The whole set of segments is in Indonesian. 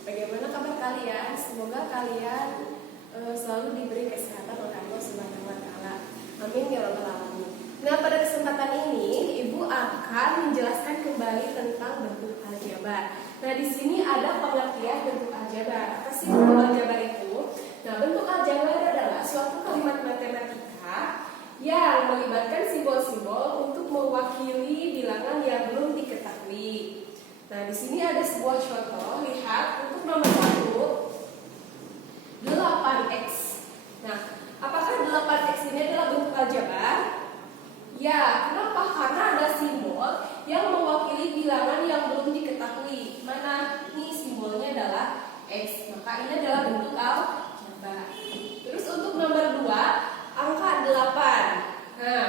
Bagaimana kabar kalian? Semoga kalian selalu diberi kesehatan oleh Allah Subhanahu wa taala. Amin ya rabbal alamin. Nah, pada kesempatan ini Ibu akan menjelaskan kembali tentang bentuk aljabar. Nah, di sini ada pengertian bentuk aljabar. Apa sih bentuk aljabar itu? Nah, bentuk aljabar adalah suatu kalimat matematika yang melibatkan simbol-simbol untuk mewakili bilangan yang belum diketahui. Nah, di sini ada sebuah contoh. Lihat untuk nomor 1, 8x. Nah, apakah 8x ini adalah bentuk aljabar? Ya, kenapa? Karena ada simbol yang mewakili bilangan yang belum diketahui. Mana? Ini simbolnya adalah x. Maka ini adalah bentuk aljabar. Terus untuk nomor 2, angka 8. Nah,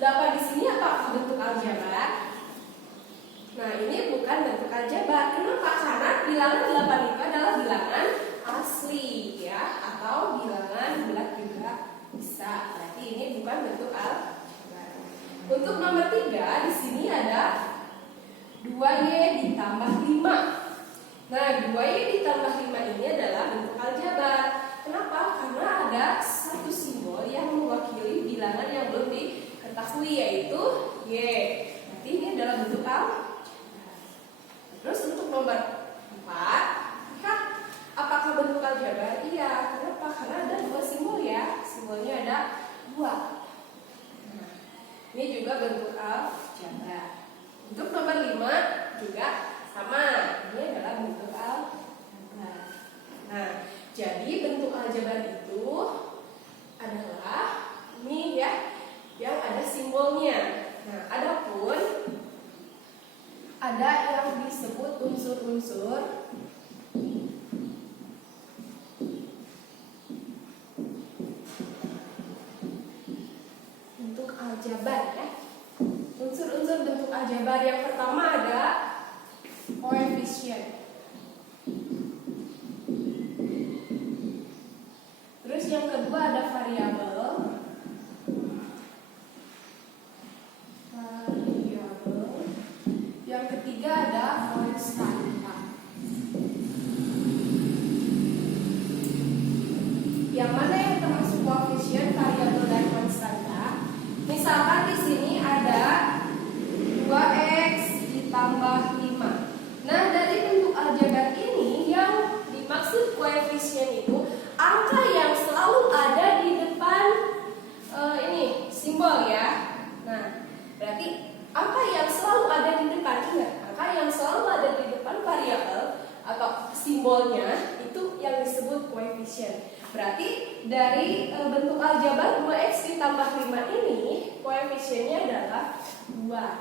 8 di sini apakah bentuk aljabar? Nah, ini bukan bentuk aljabar. Kenapa? Karena bilangan 8 itu adalah bilangan asli, ya, atau bilangan bulat juga bisa. Berarti ini bukan bentuk aljabar. Untuk nomor 3, di sini ada 2y ditambah 5. Nah, 2y ditambah 5 ini adalah bentuk aljabar. Kenapa? Karena ada satu simbol yang mewakili bilangan yang belum diketahui, yaitu y. Berarti ini adalah bentuk aljabar. Terus untuk nomor 4, lihat apakah bentuk aljabar? Iya, kenapa? Karena ada 2 simbol, ya. Simbolnya ada 2. Nah, ini juga bentuk aljabar. Untuk nomor 5 juga sama. Ini adalah bentuk aljabar. Nah, jadi bentuk aljabar itu adalah ini, ya, yang ada simbolnya. Nah, adapun ada yang disebut unsur-unsur bentuk aljabar, ya. Unsur-unsur bentuk aljabar yang pertama ada koefisien. Terus yang kedua ada variabel. Yang ketiga ada konstanta. Yang mana yang termasuk koefisien, variabel, dan konstanta? Misalkan di sini ada 2x ditambah 5. Nah, dari bentuk aljabar ini yang dimaksud koefisien itu angka yang selalu ada di depan ini simbol, ya. Nah, berarti angka yang selalu ada di depan, ingat, angka yang selalu ada di depan variabel atau simbolnya itu yang disebut koefisien. Berarti dari bentuk aljabar 2x ditambah 5 ini koefisiennya adalah 2. Nah,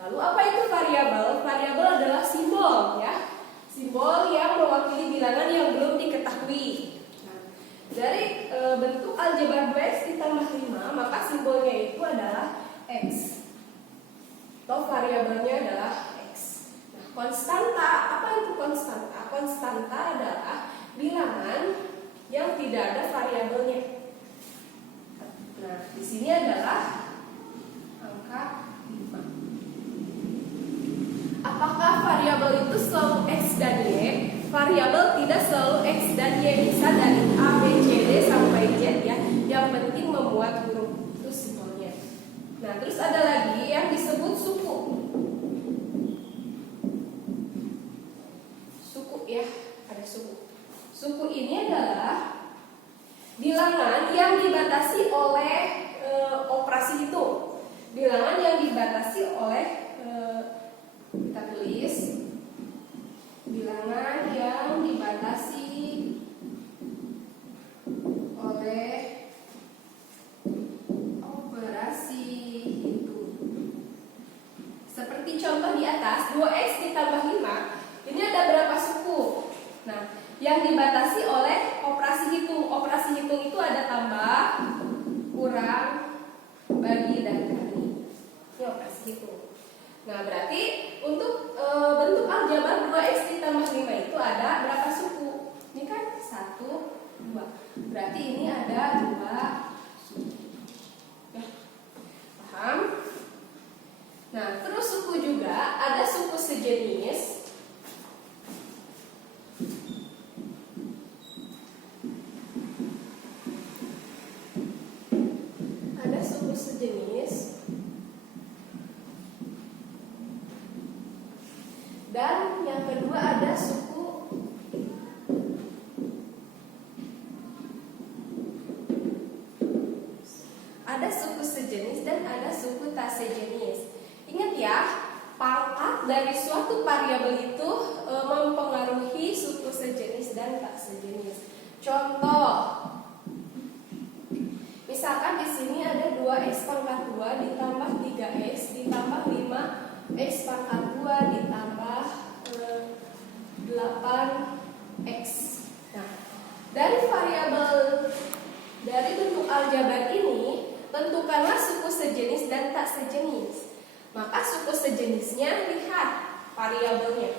lalu apa itu variabel? Variabel adalah simbol, ya. Simbol yang mewakili bilangan yang belum diketahui. Nah, dari bentuk aljabar 2x ditambah 5, maka simbolnya itu adalah x. Atau variabelnya adalah x. Nah, konstanta, apa itu konstanta? Konstanta adalah bilangan yang tidak ada variabelnya. Nah, di sini adalah angka 5. Apakah variabel itu selalu x dan y? Variabel tidak selalu x dan y, bisa dari a, b, c, d sampai z, ya. Yang penting memuat huruf, itu simbolnya. Nah, terus ada lagi yang disebut suku. Suku, ya, ada suku. Suku ini adalah bilangan yang dibatasi oleh operasi hitung. Bilangan yang dibatasi oleh kita tulis bilangan yang dibatasi oleh operasi hitung. Seperti contoh di atas, 2x ditambah 5. Ini ada berapa suku? Nah, yang dibatasi oleh operasi hitung. Operasi hitung itu ada tambah, kurang, bagi, dan kali. Ini operasi hitung. Nah, berarti untuk bentuk aljabar 2x ditambah 5 itu ada berapa suku? Ini kan 1, 2. Berarti ini ada 2 suku. Ya, paham? Nah, terus suku juga ada suku sejenis Dan yang kedua ada suku sejenis dan ada suku tak sejenis. Ingat ya, pangkat dari suatu variabel itu mempengaruhi suku sejenis dan tak sejenis. Contoh, misalkan di sini ada 2x pangkat 2 ditambah 3x ditambah 5x pangkat 2 ditambah 8x. Nah, dari bentuk aljabar ini tentukanlah suku sejenis dan tak sejenis. Maka suku sejenisnya, lihat variabelnya.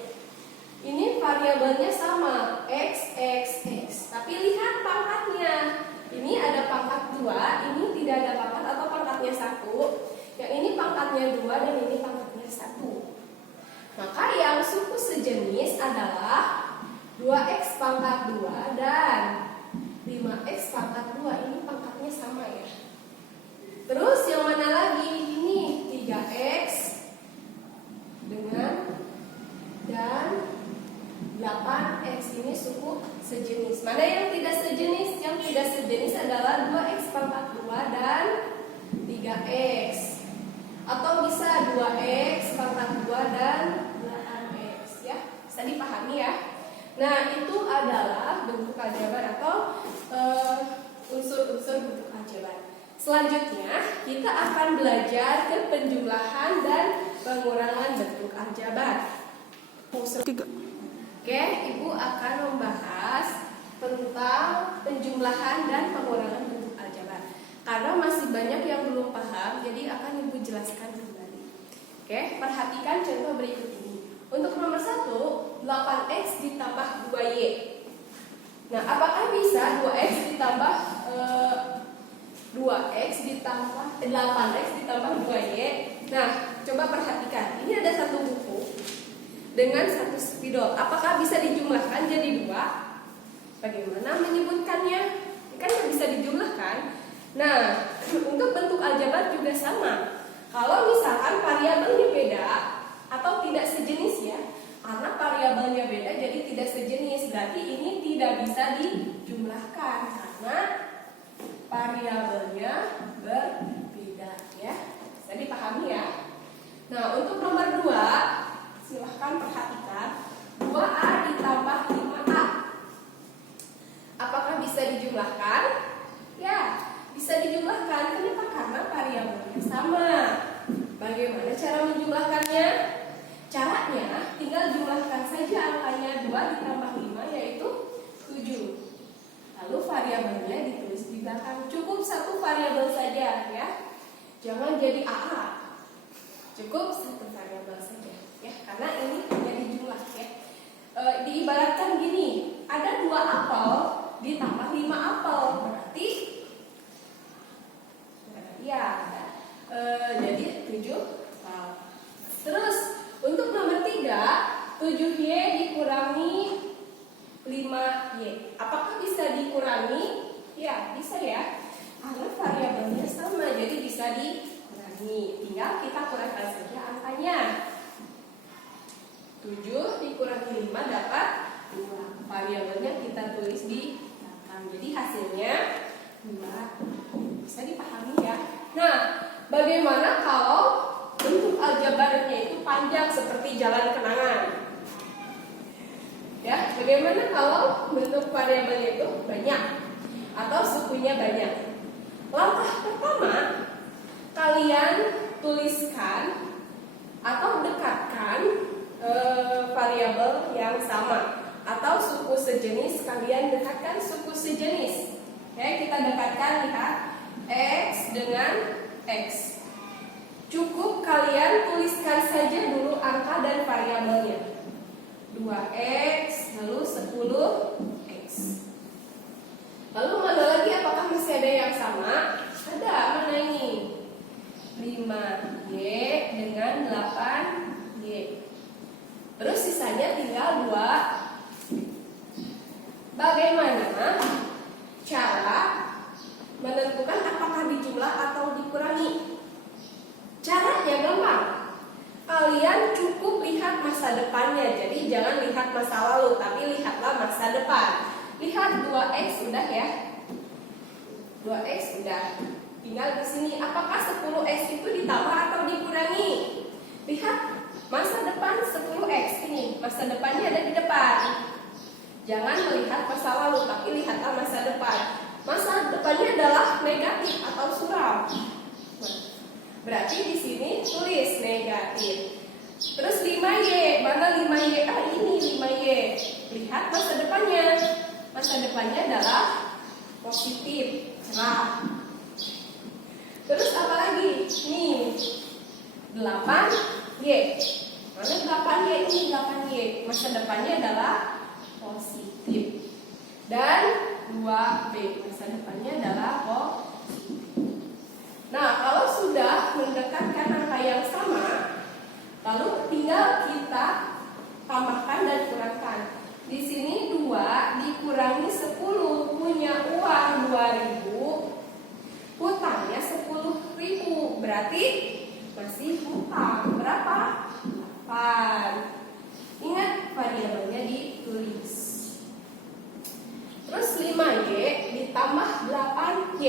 Ini variabelnya sama, x, x, x. Tapi lihat pangkatnya. Ini ada pangkat 2, ini tidak ada pangkat atau pangkatnya 1. Yang ini pangkatnya 2 dan ini pangkatnya 1. Maka yang suku sejenis adalah 2x pangkat 2 dan 5x pangkat 2. Ini pangkatnya sama ya. Terus yang mana lagi? Ini 3x dengan dan 8x, ini suku sejenis. Mana yang tidak sejenis? Yang tidak sejenis adalah 2x pangkat 2 dan 3x. Atau bisa 2x pangkat 2 dan 8x ya. Bisa dipahami ya. Nah, itu adalah bentuk aljabar atau unsur-unsur bentuk aljabar. Selanjutnya, kita akan belajar ke penjumlahan dan pengurangan bentuk aljabar. Oke, Ibu akan membahas tentang penjumlahan dan pengurangan bentuk aljabar. Karena masih banyak yang belum paham, jadi akan Ibu jelaskan kembali. Oke, perhatikan contoh berikut ini. Untuk nomor 1, 8x ditambah 2y. Nah, apakah bisa 2x ditambah 2x ditambah 8x ditambah 2y. Nah, coba perhatikan. Ini ada satu buku dengan satu spidol. Apakah bisa dijumlahkan jadi 2? Bagaimana menyebutkannya? Kan bisa dijumlahkan. Nah, untuk bentuk aljabar juga sama. Kalau misalkan variabelnya beda atau tidak sejenis ya, karena variabelnya beda jadi tidak sejenis, berarti ini tidak bisa dijumlahkan karena variabelnya berbeda ya. Bisa dipahami ya. Nah, untuk nomor 2, silahkan perhatikan 2A ditambah 5A. Apakah bisa dijumlahkan? Ya, bisa dijumlahkan. Kenapa? Karena variabelnya sama. Bagaimana cara menjumlahkannya? Caranya tinggal jumlahkan saja angkanya 2 ditambah 5 yaitu 7. Lalu variabelnya ditulis di belakang. Cukup satu variabel saja ya. Jangan jadi AA. Cukup satu variabel saja ya, karena ini jadi jumlah ya. Diibaratkan gini, ada 2 apel ditambah 5 apel, berarti ya jadi 7 apel. Terus untuk nomor 3, 7y dikurangi 5y. Apakah bisa dikurangi? Ya, bisa ya. Karena variabelnya sama, jadi bisa dikurangi. Tinggal kita kurangkan saja angkanya. 7 dikurangi 5 dapat 2. Variabelnya kita tulis di belakang. Jadi hasilnya 2. Bisa dipahami ya. Nah, bagaimana kalau bentuk aljabarnya itu panjang seperti jalan kenangan? Ya, bagaimana kalau bentuk variabelnya itu banyak atau sukunya banyak? Langkah pertama, kalian tuliskan atau dekatkan variabel yang sama atau suku sejenis, kalian dekatkan suku sejenis. Oke, kita dekatkan, lihat x dengan x. Cukup kalian tuliskan saja dulu angka dan variabelnya. 2x lalu 10x. Lalu mana lagi, apakah masih ada yang sama? Ada, mana ini? 5y dengan 8y. Terus sisanya tinggal 2. Bagaimana cara menentukan apakah dijumlah atau dikurangi? Caranya gampang. Kalian cukup lihat lihat masa depannya. Jadi jangan lihat masa lalu, tapi lihatlah masa depan. Lihat 2x udah ya. 2x udah. Tinggal di sini apakah 10x itu ditambah atau dikurangi? Lihat masa depan 10x ini. Masa depannya ada di depan. Jangan melihat masa lalu, tapi lihatlah masa depan. Masa depannya adalah negatif atau suram. Berarti di sini tulis negatif. Terus 5Y, mana 5Y? Ah, ini 5Y. Lihat masa depannya. Masa depannya adalah positif, cerah. Terus apa lagi? Nih, 8Y. Mana 8Y? Ini 8Y. Masa depannya adalah positif. Dan 2B. Masa depannya adalah positif. Nah, kalau sudah mendekatkan angka yang sama, lalu tinggal kita tambahkan dan kurangkan. Di sini 2 dikurangi 10, punya uang 2.000, hutangnya 10.000, berarti masih hutang berapa? 8. Ingat variabelnya ditulis. Terus 5Y ditambah 8Y,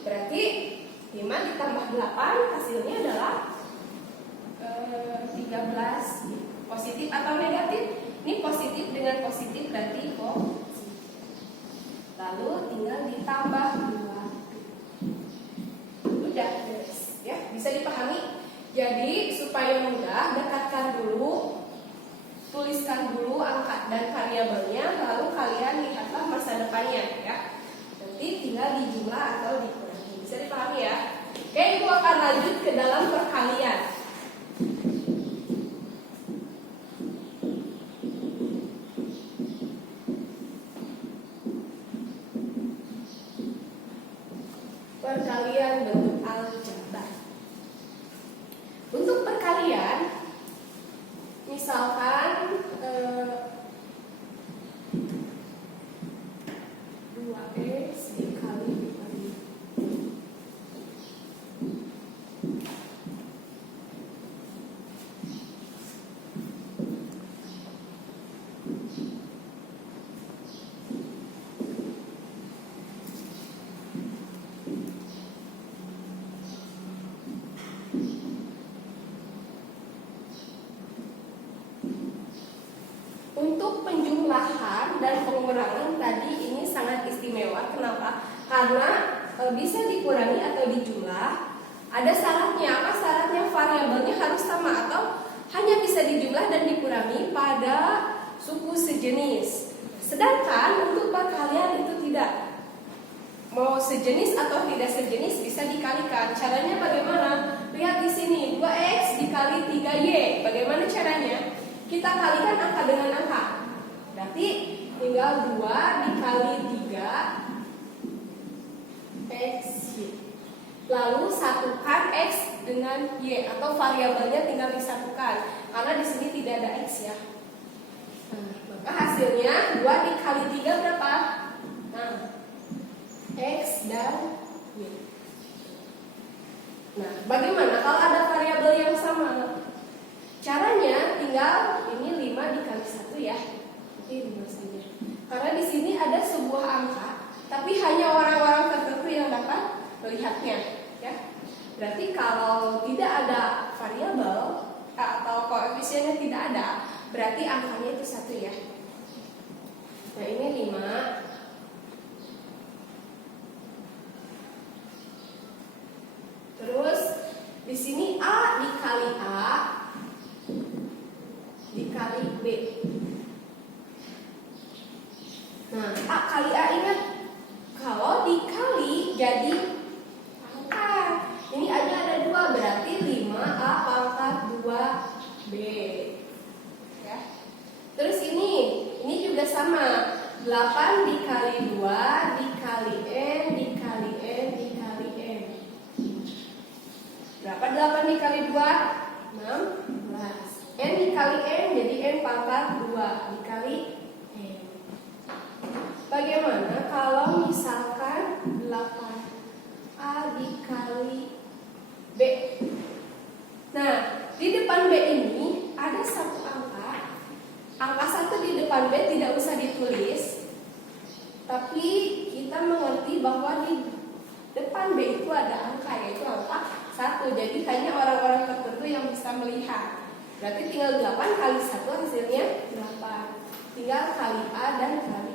berarti 5 ditambah 8 hasilnya adalah 13. Positif atau negatif? Ini positif dengan positif berarti positif. Lalu tinggal ditambah 2. Udah beres ya, bisa dipahami. Jadi supaya mudah, dekatkan dulu, tuliskan dulu angka dan variabelnya, lalu kalian lihatlah masa depannya ya. Nanti tinggal dijumlah atau dikurangi. Bisa dipahami ya? Oke, Ibu akan lanjut ke dalam perkalian. Perkalian bentuk aljabar. Untuk perkalian, misalkan 2x dikali 5. Untuk penjumlahan dan pengurangan tadi ini sangat istimewa. Kenapa? Karena bisa dikurangi atau dijumlah. Ada syaratnya. Apa syaratnya? Variabelnya harus sama atau hanya bisa dijumlah dan dikurangi pada suku sejenis. Sedangkan untuk perkalian itu tidak. Mau sejenis atau tidak sejenis bisa dikalikan. Caranya bagaimana? Lihat di sini 2x dikali 3y. Bagaimana caranya? Kita kalikan angka dengan angka. Berarti tinggal 2 dikali 3 x. Lalu satukan x dengan y atau variabelnya tinggal disatukan. Karena di sini tidak ada x ya. Maka hasilnya 2 dikali 3 berapa? Nah, x dan y. Nah, bagaimana kalau ada variabel yang sama? Caranya tinggal ini 5 dikali 1 ya. Ini 5 saja. Karena di sini ada sebuah angka, tapi hanya orang-orang tertentu yang dapat melihatnya, ya. Berarti kalau tidak ada variabel atau koefisiennya tidak ada, berarti angkanya itu 1 ya. Nah, ini 5. Terus di sini A dikali A dikali B. Nah, A kali A ingat, kalau dikali jadi pangkat. Ini ada 2, berarti 5A pangkat 2B. Ya. Terus ini juga sama. 8 dikali 2 dikali N dikali N dikali N. Berapa 8 dikali 2? 16. N dikali N jadi N pangkat 2 dikali N. Bagaimana kalau misalkan 8A dikali B? Nah, di depan B ini ada 1 bahwa di depan B itu ada angka, yaitu angka 1. Jadi hanya orang-orang tertentu yang bisa melihat. Berarti tinggal 8 kali 1 hasilnya 8. Tinggal kali A dan kali